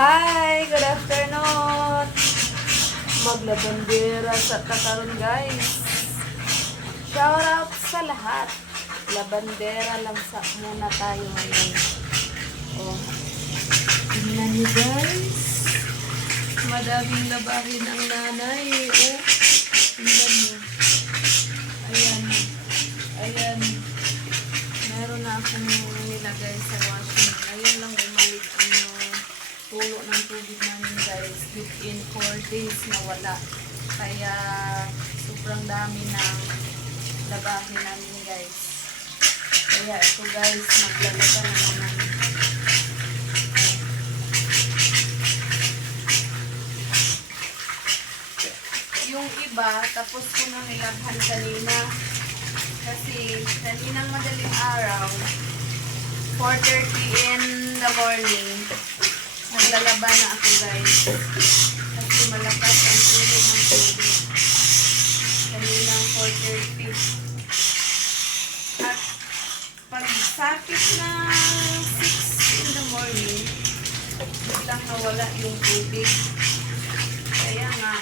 Hi! Good afternoon! Maglabandera sa kakaroon guys. Shout out sa lahat. Labandera lang sa muna tayo ngayon. Oh. Tingnan niyo guys. Madaming labahin ang nanay. Oh. Tingnan niyo. Ayan. Ayan. Meron na akong nilagay sa washing. Ayun lang bumalik ang tulo ng tubig namin guys. Within 4 days na wala. Kaya sobrang dami ng labahin namin guys. Kaya ito guys, maglalaga na naman. Yung iba, tapos ko na nilaghan kanina. Kasi kaninang madaling araw, 4:30 in the morning, naglalaba na ako guys. Kasi malakas ang tulo ng tubig. Kaninang 4:30. At pagsapit na 6 in the morning, biglang nawala yung tubig. Kaya nga,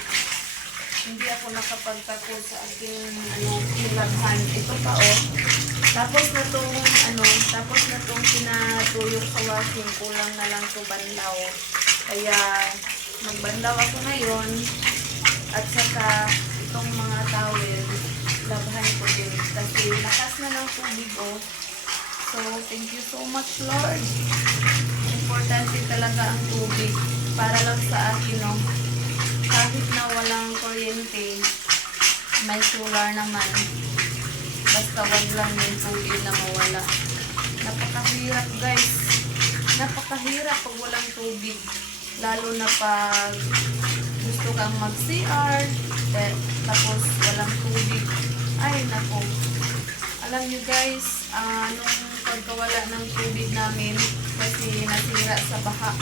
hindi ako nakapagtapos sa aking nilaghan. Ito pa oh. Tapos na tong pinatuyok sa washing, kulang na lang to banlaw. Kaya magbanlaw ako ngayon. At saka itong mga towel, labhan ko din. Kasi lakas na ng tubig oh. So, thank you so much Lord. Importante talaga ang tubig. Para lang sa akin oh. Kahit na walang kuryente, may solar naman. Basta wag lang yung tubig na mawala. Napakahirap guys. Napakahirap pag walang tubig. Lalo na pag gusto kang mag-CR, tapos walang tubig. Ay, nako. Alam nyo guys, nung pagkawala ng tubig namin, kasi nasira sa baha,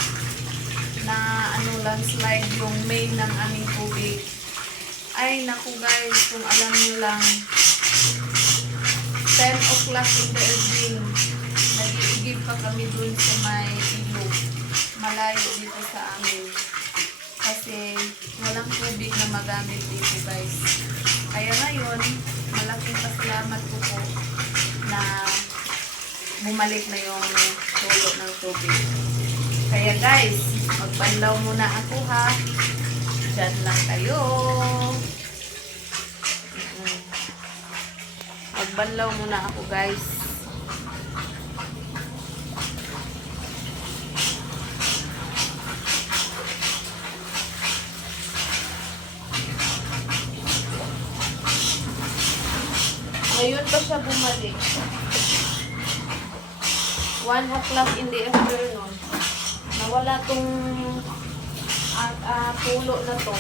na landslide yung main ng aming tubig. Ay, naku guys, kung alam nyo lang, 10 o'clock in the evening, nag-iigib pa kami dun sa may ilog. Malayo dito sa amin. Kasi walang tubig na magamit dito guys. Kaya ngayon, malaking pasalamat ko po na bumalik na yung tulo ng tubig. Kaya guys, magbanlaw muna ako ha. Diyan lang kayo. Magbanlaw muna ako guys. Ngayon pa siya bumalik. 1 o'clock in the afternoon. Nawala tong pulo na to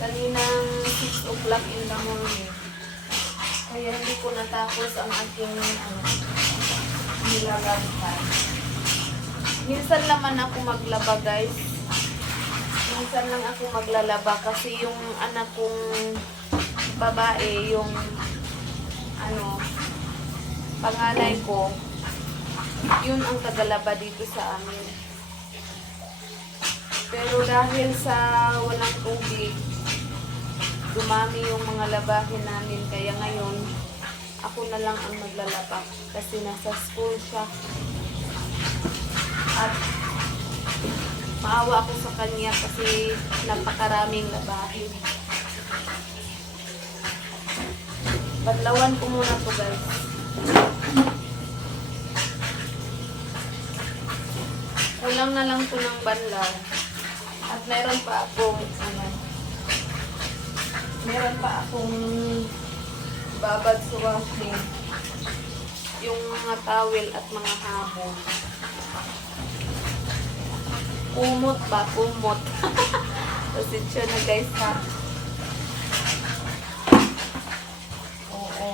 kaninang 6 o'clock in the morning. Kaya hindi ko natapos ang aking nilagagtan. Minsan naman ako maglaba guys. Minsan lang ako maglalaba kasi yung anak kong babae, yung panganay ko, yun ang tagalaba dito sa amin. Pero dahil sa walang tubig, dumami yung mga labahin namin. Kaya ngayon, ako na lang ang maglalaba. Kasi nasa school siya. At maawa ako sa kanya kasi napakaraming labahin. Banlawan ko muna to guys. Kulang na lang to ng banlaw. At meron pa akong babad sa washing. Yung mga towel at mga habon. Kumot ba? Kumot. Pasensya na guys ha. Oo.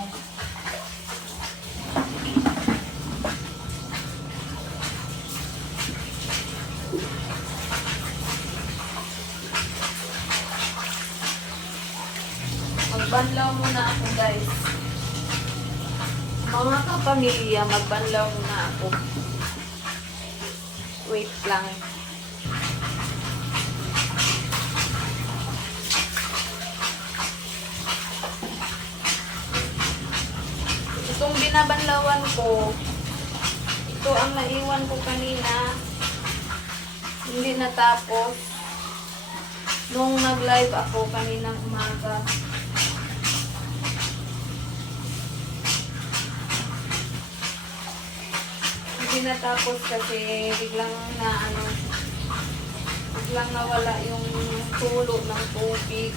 Magbanlaw muna ako guys. Mga kapamilya, magbanlaw muna ako. Wait lang. iniwan ko. Ito ang naiwan ko kanina. Hindi natapos. Nung nag-live ako kaninang umaga. Hindi natapos kasi biglang nawala yung tulo ng tubig.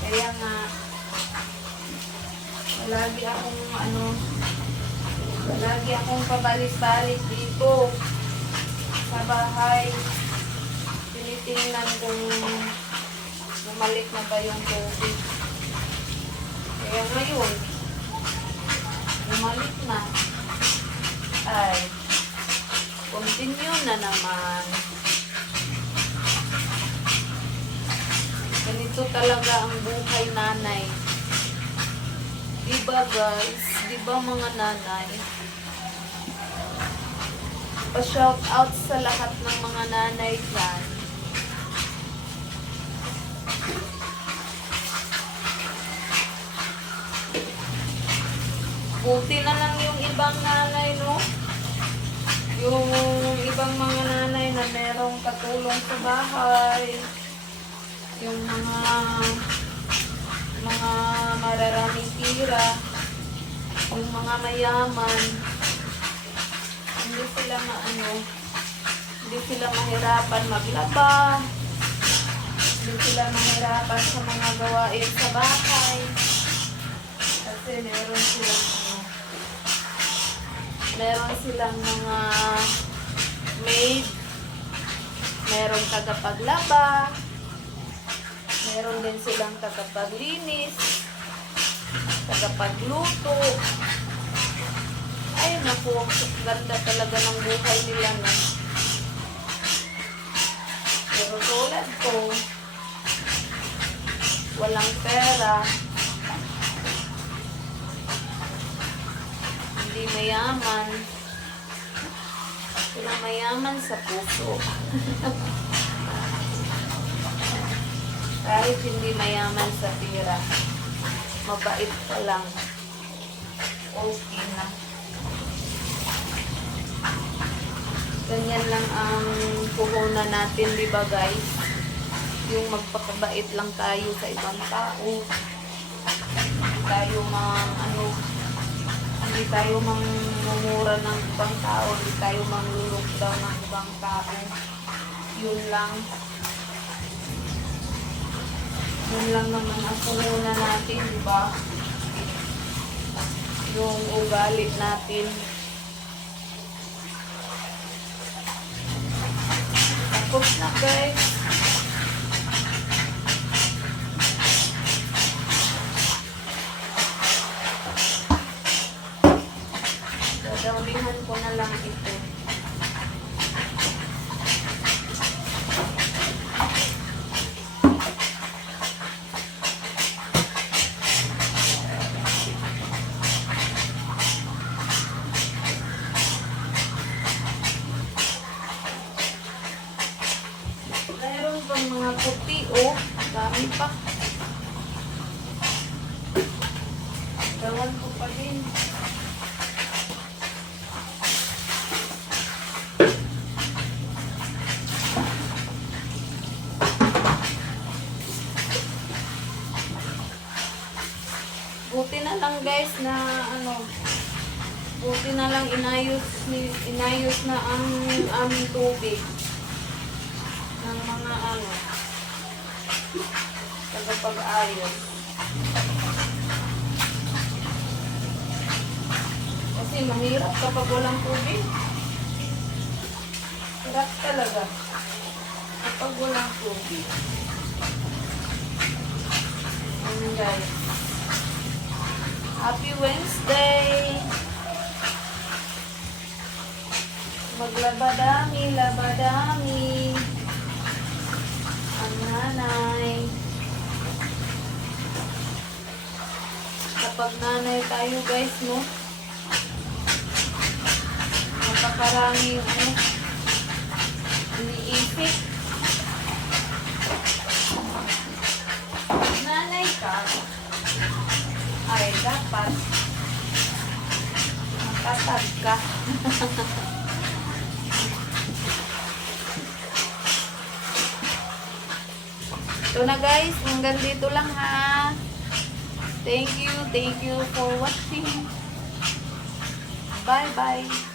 Kaya nga, lagi akong pabalik-balik dito sa bahay. Tinitingnan kung bumalik na ba yung tubig. Kaya ngayon, bumalik na. Ay, continue na naman. Ganito talaga ang buhay nanay. Diba guys? Diba mga nanay? Pa-shout out sa lahat ng mga nanay dyan. Buti na lang yung ibang nanay, no? Yung ibang mga nanay na merong katulong sa bahay. Yung mga mararaming tira. Yung mga mayaman. Hindi sila mahirapan maglaba. Hindi sila mahirapan sa mga gawain sa bahay. Kasi meron silang mga maid, meron tagapaglaba, meron din silang tagapaglinis, tagapagluto. Ay naku, ganda talaga ng buhay nila na. Pero tulad ko, walang pera, hindi mayaman, sila mayaman sa puso. Kahit hindi mayaman sa pera, mabait ka lang, okay na. Ganyan lang ang puhunan natin, di ba guys? Yung magpakabait lang tayo sa ibang tao. Hindi tayo mangmumura ng ibang tao, hindi tayo manglulukdaw ng ibang tao. Yun lang. Yun lang naman ang puhunan natin, di ba? Yung ugali natin. Tapos na guys. Dadawlihan ko na lang ito. Mga puti, oh. Dami pa. Gawan ko pa din. Buti na lang guys na buti na lang inayos na ang aming tubig. Ng mga tagapag-ayos. Kasi mahirap kapag walang tubig. Hirap talaga kapag walang tubig. And guys, happy Wednesday! Maglabadami, labadami. Ang nanay. Kapag nanay tayo guys, no? Napakaraming iniisip. Nanay ka, ay dapat Tatag ka. Ito na guys, hanggang dito lang ha. Thank you for watching. Bye bye.